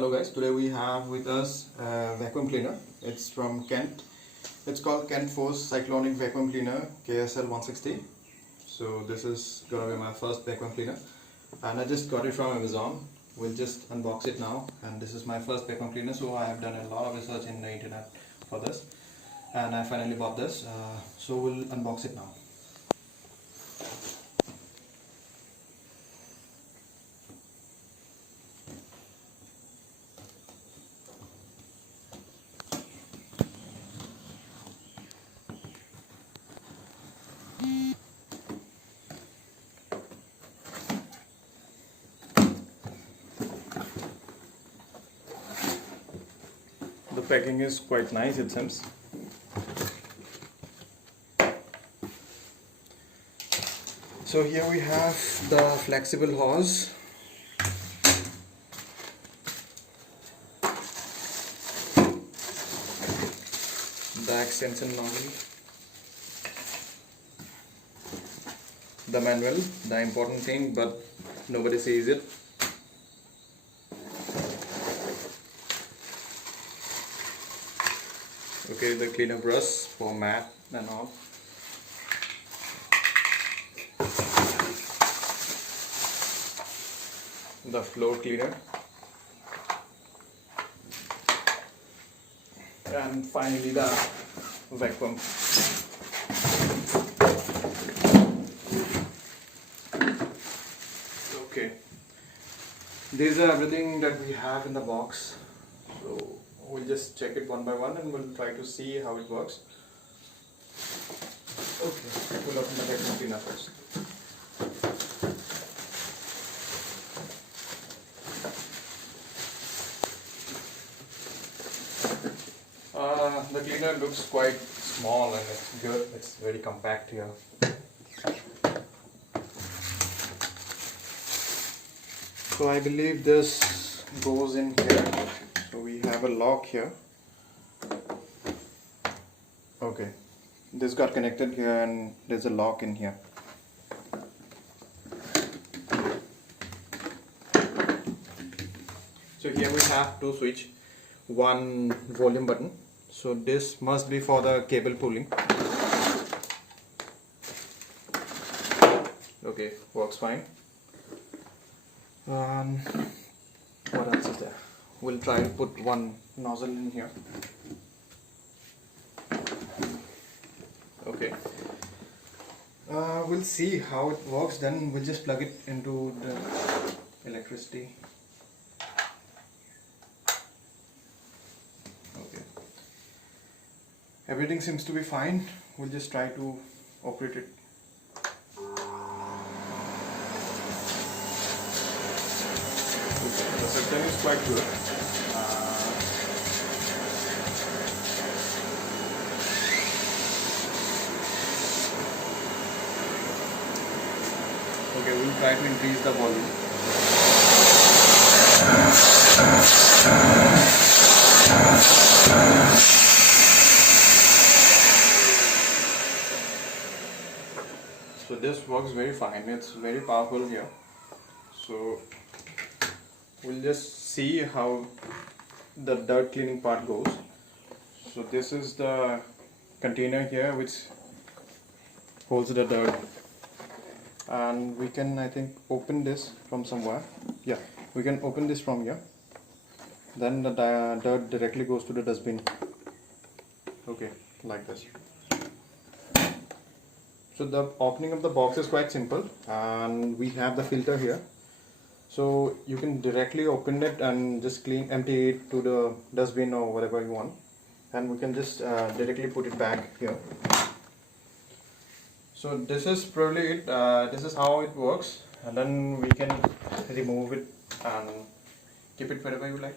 Hello guys, today we have with us a vacuum cleaner. It's from Kent. It's called Kent Force Cyclonic Vacuum Cleaner KSL 160. So this is gonna be my first vacuum cleaner and I just got it from Amazon. We'll just unbox it now, and this is my first vacuum cleaner, so I have done a lot of research in the internet for this and I finally bought this. So we'll unbox it now. The packing is quite nice, it seems. So here we have the flexible hose, the extension nozzle, the manual, the important thing but nobody sees it. Okay, the cleaner brush for mat and all. The floor cleaner. And finally the vacuum. Okay. These are everything that we have in the box. So we'll just check it one by one and we'll try to see how it works. Okay, we'll open the vacuum cleaner first. The cleaner looks quite small and it's good. It's very compact here. So I believe this goes in here. So we have a lock here. Okay, this got connected here and there's a lock in here. So here we have two switches, one volume button. So this must be for the cable pulling. Okay, works fine. What else is there? We'll try to put one nozzle in here. Okay. We'll see how it works, then we'll just plug it into the electricity. Okay. Everything seems to be fine. We'll just try to operate it. The system is quite good. Okay, we'll try to increase the volume. So this works very fine. It's very powerful here. So we'll just see how the dirt cleaning part goes. So this is the container here which holds the dirt, and we can, I think, open this from somewhere. Yeah, we can open this from here. Then the dirt directly goes to the dustbin. Okay, like this. So the opening of the box is quite simple, and we have the filter here. So you can directly open it and just empty it to the dustbin or whatever you want, and we can just directly put it back here. So this is probably it. This is how it works, and then we can remove it and keep it wherever you like.